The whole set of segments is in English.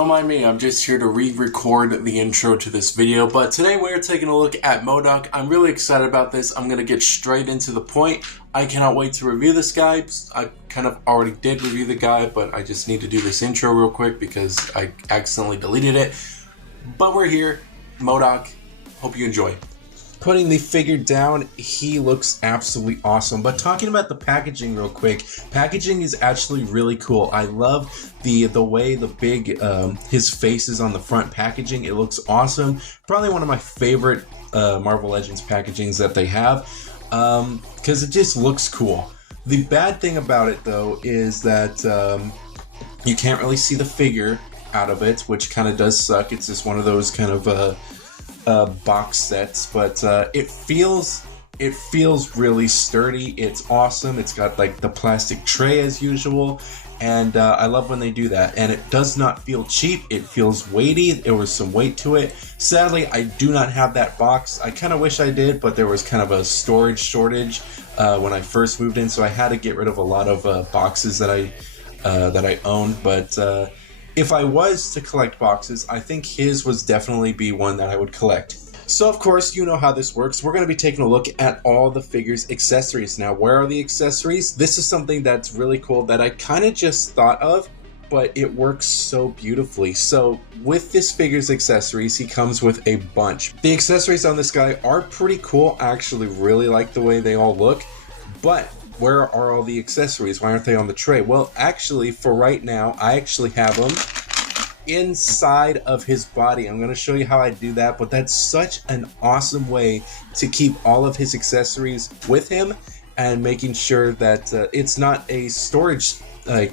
don't mind me, I'm just here to re-record the intro to this video, but today we're taking a look at M.O.D.O.K. I'm really excited about this. I'm going to get straight into the point. I cannot wait to review this guy. I kind of already did review the guy, but I just need to do this intro real quick because I accidentally deleted it. But we're here, M.O.D.O.K. Hope you enjoy. Putting the figure down, he looks absolutely awesome. But talking about the packaging real quick, packaging is actually really cool. I love the way the big his face is on the front packaging. It looks awesome. Probably one of my favorite Marvel Legends packagings that they have because it just looks cool. The bad thing about it though is that you can't really see the figure out of it, which kind of does suck. It's just one of those kind of box sets, but it feels really sturdy. It's awesome. It's got like the plastic tray as usual, and I love when they do that. And it does not feel cheap. It feels weighty. There was some weight to it. Sadly, I do not have that box. I kind of wish I did, but there was kind of a storage shortage when I first moved in, so I had to get rid of a lot of boxes that I owned. But if I was to collect boxes, I think his would definitely be one that I would collect. So of course, you know how this works. We're going to be taking a look at all the figure's accessories. Now, where are the accessories? This is something that's really cool that I kind of just thought of, but it works so beautifully. So with this figure's accessories, he comes with a bunch. The accessories on this guy are pretty cool. I actually really like the way they all look, but where are all the accessories? Why aren't they on the tray? Well, actually, for right now, I actually have them inside of his body. I'm going to show you how I do that, but that's such an awesome way to keep all of his accessories with him and making sure that it's not a storage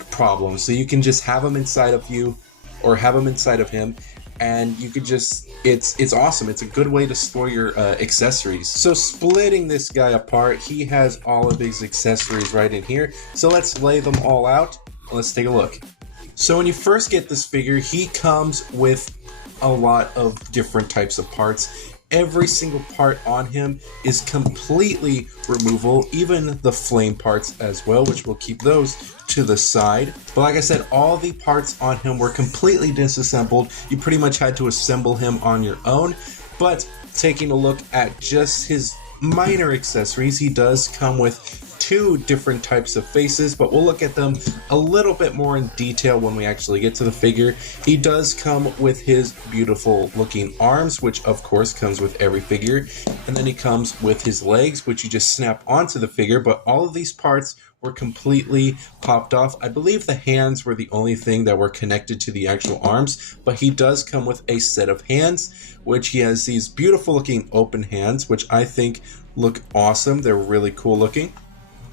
problem. So you can just have them inside of you or have them inside of him, and you could just, it's awesome. It's a good way to store your accessories. So splitting this guy apart, he has all of his accessories right in here. So let's lay them all out. Let's take a look. So when you first get this figure, he comes with a lot of different types of parts. Every single part on him is completely removable, even the flame parts as well, which we'll keep those to the side. But like I said, all the parts on him were completely disassembled. You pretty much had to assemble him on your own. But taking a look at just his minor accessories, he does come with two different types of faces, but we'll look at them a little bit more in detail when we actually get to the figure. He does come with his beautiful looking arms, which of course comes with every figure, and then he comes with his legs, which you just snap onto the figure. But all of these parts were completely popped off. I believe the hands were the only thing that were connected to the actual arms, but he does come with a set of hands, which he has these beautiful looking open hands, which I think look awesome. They're really cool looking.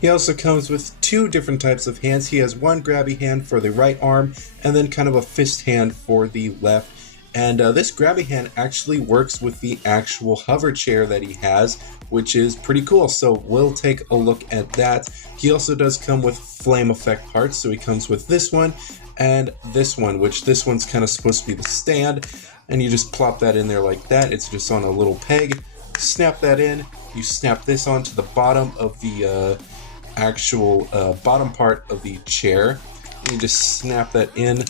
He also comes with two different types of hands. He has one grabby hand for the right arm and then kind of a fist hand for the left. And this grabby hand actually works with the actual hover chair that he has, which is pretty cool. So we'll take a look at that. He also does come with flame effect parts. So he comes with this one and this one, which this one's kind of supposed to be the stand. And you just plop that in there like that. It's just on a little peg. Snap that in. You snap this onto the bottom of the actual bottom part of the chair. You just snap that in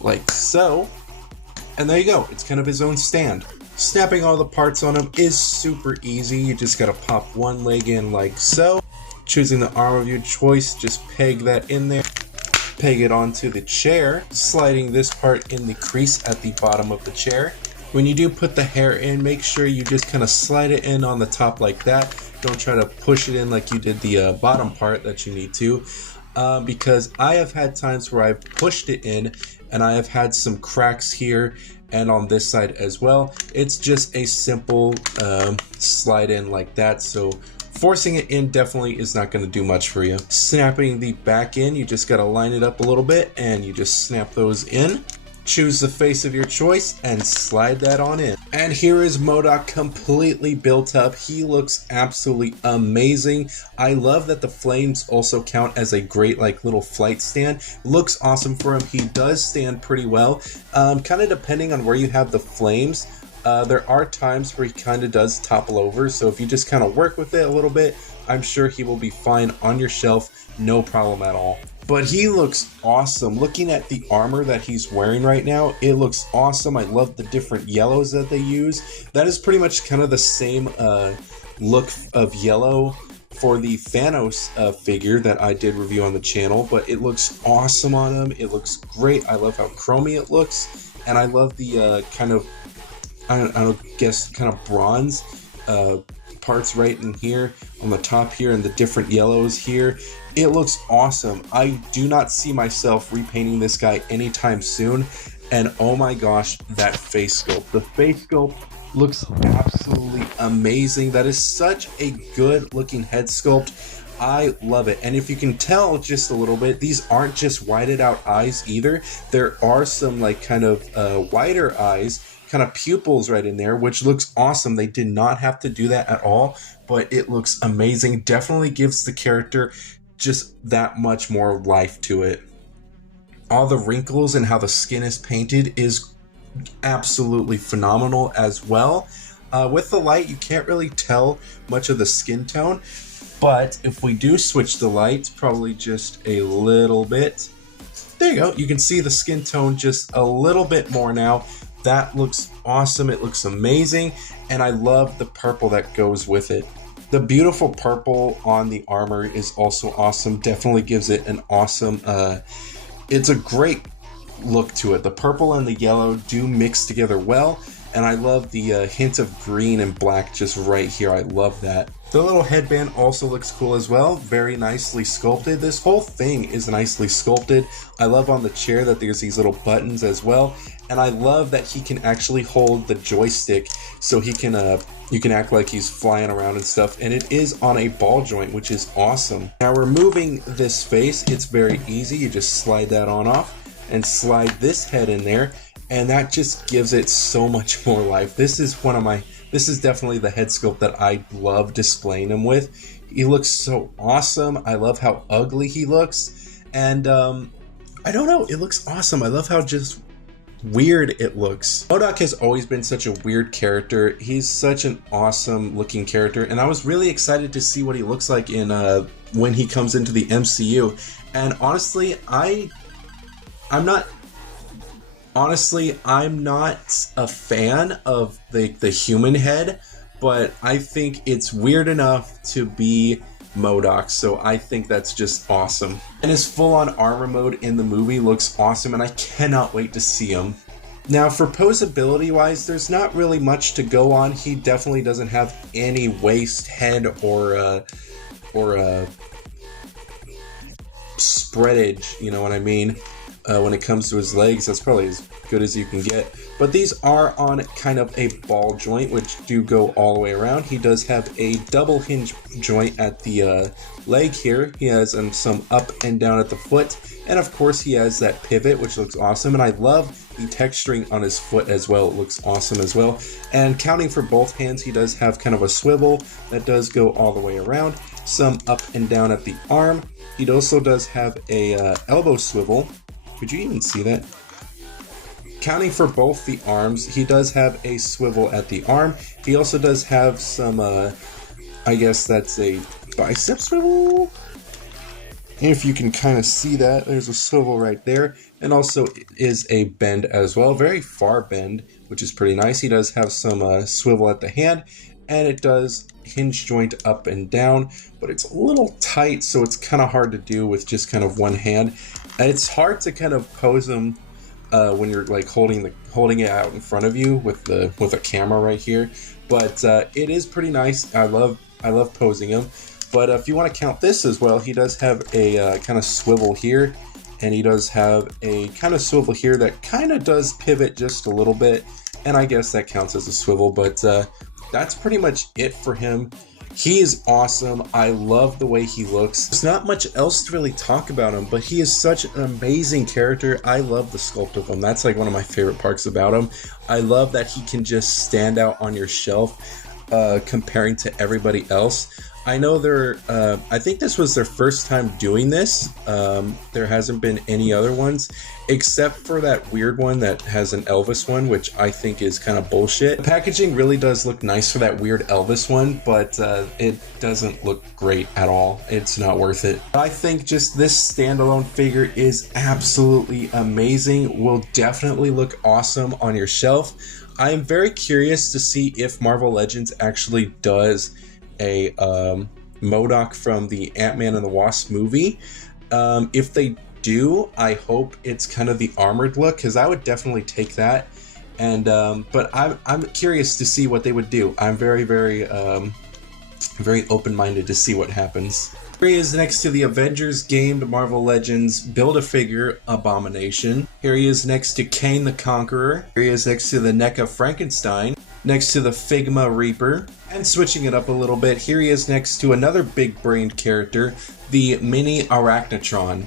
like so, and there you go. It's kind of his own stand. Snapping all the parts on him is super easy. You just gotta pop one leg in like so. Choosing the arm of your choice, just peg that in there, peg it onto the chair, sliding this part in the crease at the bottom of the chair. When you do put the hair in, make sure you just kind of slide it in on the top like that. Don't try to push it in like you did the bottom part that you need to, because I have had times where I've pushed it in and I have had some cracks here and on this side as well. It's just a simple slide in like that, so forcing it in definitely is not going to do much for you. Snapping the back in, you just got to line it up a little bit and you just snap those in. Choose the face of your choice and slide that on in. And here is M.O.D.O.K. completely built up. He looks absolutely amazing. I love that the flames also count as a great like little flight stand. Looks awesome for him. He does stand pretty well. Kind of depending on where you have the flames. There are times where he kind of does topple over. So if you just kind of work with it a little bit, I'm sure he will be fine on your shelf. No problem at all. But he looks awesome. Looking at the armor that he's wearing right now, it looks awesome. I love the different yellows that they use. That is pretty much kind of the same look of yellow for the Thanos figure that I did review on the channel, but it looks awesome on him. It looks great. I love how chromy it looks, and I love the kind of, I guess, kind of bronze parts right in here on the top here and the different yellows here. It looks awesome. I do not see myself repainting this guy anytime soon, and oh my gosh, that face sculpt. The face sculpt looks absolutely amazing. That is such a good looking head sculpt. I love it. And if you can tell just a little bit, these aren't just whited out eyes either. There are some like kind of wider eyes, kind of pupils right in there, which looks awesome. They did not have to do that at all, but it looks amazing. Definitely gives the character just that much more life to it. All the wrinkles and how the skin is painted is absolutely phenomenal as well. With the light, you can't really tell much of the skin tone, but if we do switch the light, probably just a little bit, there you go. You can see the skin tone just a little bit more now. That looks awesome. It looks amazing, and I love the purple that goes with it. The beautiful purple on the armor is also awesome. Definitely gives it an awesome, it's a great look to it. The purple and the yellow do mix together well, and I love the hint of green and black just right here. I love that. The little headband also looks cool as well. Very nicely sculpted. This whole thing is nicely sculpted. I love on the chair that there's these little buttons as well, and I love that he can actually hold the joystick, so he can you can act like he's flying around and stuff, and it is on a ball joint, which is awesome. Now removing this face, it's very easy. You just slide that on off and slide this head in there, and that just gives it so much more life. This is definitely the head sculpt that I love displaying him with. He looks so awesome. I love how ugly he looks, and I don't know, it looks awesome. I love how just weird it looks. M.O.D.O.K has always been such a weird character. He's such an awesome looking character, and I was really excited to see what he looks like in when he comes into the MCU. And honestly, I'm not a fan of the human head, but I think it's weird enough to be M.O.D.O.K, so I think that's just awesome. And his full-on armor mode in the movie looks awesome, and I cannot wait to see him. Now for posability wise, there's not really much to go on. He definitely doesn't have any waist, head, or spreadage, you know what I mean? When it comes to his legs, that's probably as good as you can get. But these are on kind of a ball joint, which do go all the way around. He does have a double hinge joint at the leg here. He has some up and down at the foot. And of course he has that pivot, which looks awesome. And I love the texturing on his foot as well. It looks awesome as well. And counting for both hands, he does have kind of a swivel that does go all the way around. Some up and down at the arm. He also does have a elbow swivel. Could you even see that? Counting for both the arms, he does have a swivel at the arm. He also does have some, I guess that's a bicep swivel? If you can kind of see that, there's a swivel right there. And also is a bend as well, very far bend, which is pretty nice. He does have some swivel at the hand, and it does hinge joint up and down, but it's a little tight, so it's kind of hard to do with just kind of one hand. And it's hard to kind of pose them when you're like holding it out in front of you with a camera right here. But it is pretty nice. I love posing him. But if you want to count this as well, he does have a kind of swivel here, and he does have a kind of swivel here that kind of does pivot just a little bit, and I guess that counts as a swivel. But that's pretty much it for him. He is awesome. I love the way he looks. There's not much else to really talk about him, but he is such an amazing character. I love the sculpt of him. That's like one of my favorite parts about him. I love that he can just stand out on your shelf comparing to everybody else. I know I think this was their first time doing this. There hasn't been any other ones, except for that weird one that has an Elvis one, which I think is kind of bullshit. The packaging really does look nice for that weird Elvis one, but it doesn't look great at all. It's not worth it. I think just this standalone figure is absolutely amazing. Will definitely look awesome on your shelf. I am very curious to see if Marvel Legends actually does a M.O.D.O.K from the Ant-Man and the Wasp movie. If they do, I hope it's kind of the armored look, because I would definitely take that. And but I'm curious to see what they would do. I'm very open-minded to see what happens. Here he is next to the Avengers gamed Marvel Legends Build-A-Figure Abomination. Here he is next to Kane the Conqueror. Here he is next to the NECA Frankenstein. Next to the Figma Reaper. And switching it up a little bit, here he is next to another big-brained character, the Mini Arachnotron.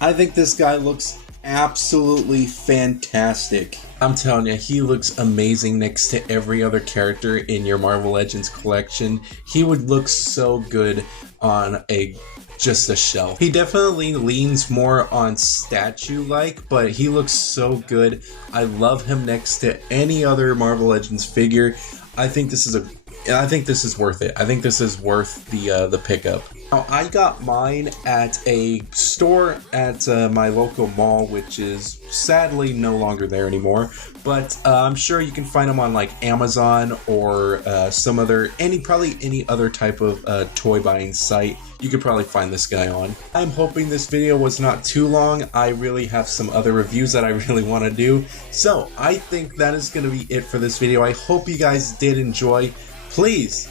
I think this guy looks absolutely fantastic. I'm telling you, he looks amazing next to every other character in your Marvel Legends collection. He would look so good on just a shelf. He definitely leans more on statue-like, but he looks so good. I love him next to any other Marvel Legends figure. I think this is worth it. I think this is worth the pickup. Now, I got mine at a store at my local mall, which is sadly no longer there anymore. But I'm sure you can find them on like Amazon or probably any other type of toy buying site. You could probably find this guy on. I'm hoping this video was not too long. I really have some other reviews that I really want to do. So I think that is going to be it for this video. I hope you guys did enjoy. Please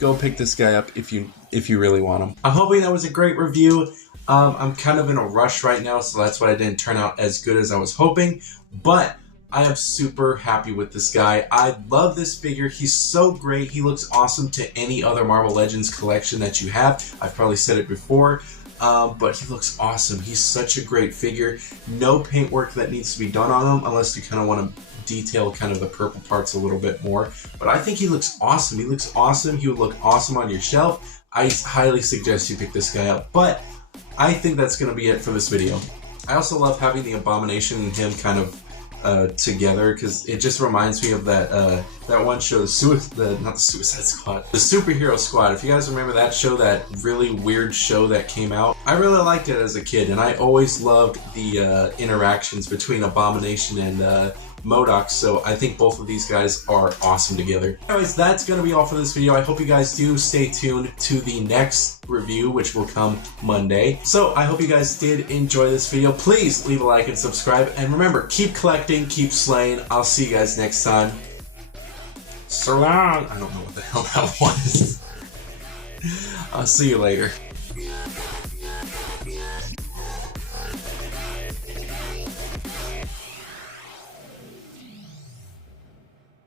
go pick this guy up if you really want him. I'm hoping that was a great review. I'm kind of in a rush right now, so that's why it didn't turn out as good as I was hoping. But I am super happy with this guy. I love this figure. He's so great. He looks awesome to any other Marvel Legends collection that you have. I've probably said it before, but he looks awesome. He's such a great figure. No paint work that needs to be done on him unless you kind of want to detail kind of the purple parts a little bit more. But I think he looks awesome. He looks awesome. He would look awesome on your shelf. I highly suggest you pick this guy up. But I think that's going to be it for this video. I also love having the Abomination and him kind of together, because it just reminds me of that one show, the Suicide Squad, the Superhero Squad. If you guys remember that show, that really weird show that came out, I really liked it as a kid, and I always loved the interactions between Abomination and M.O.D.O.K, so I think both of these guys are awesome together. Anyways, that's going to be all for this video. I hope you guys do stay tuned to the next review, which will come Monday. So I hope you guys did enjoy this video. Please leave a like and subscribe, and remember, keep collecting, keep slaying. I'll see you guys next time. So long. I don't know what the hell that was. I'll see you later.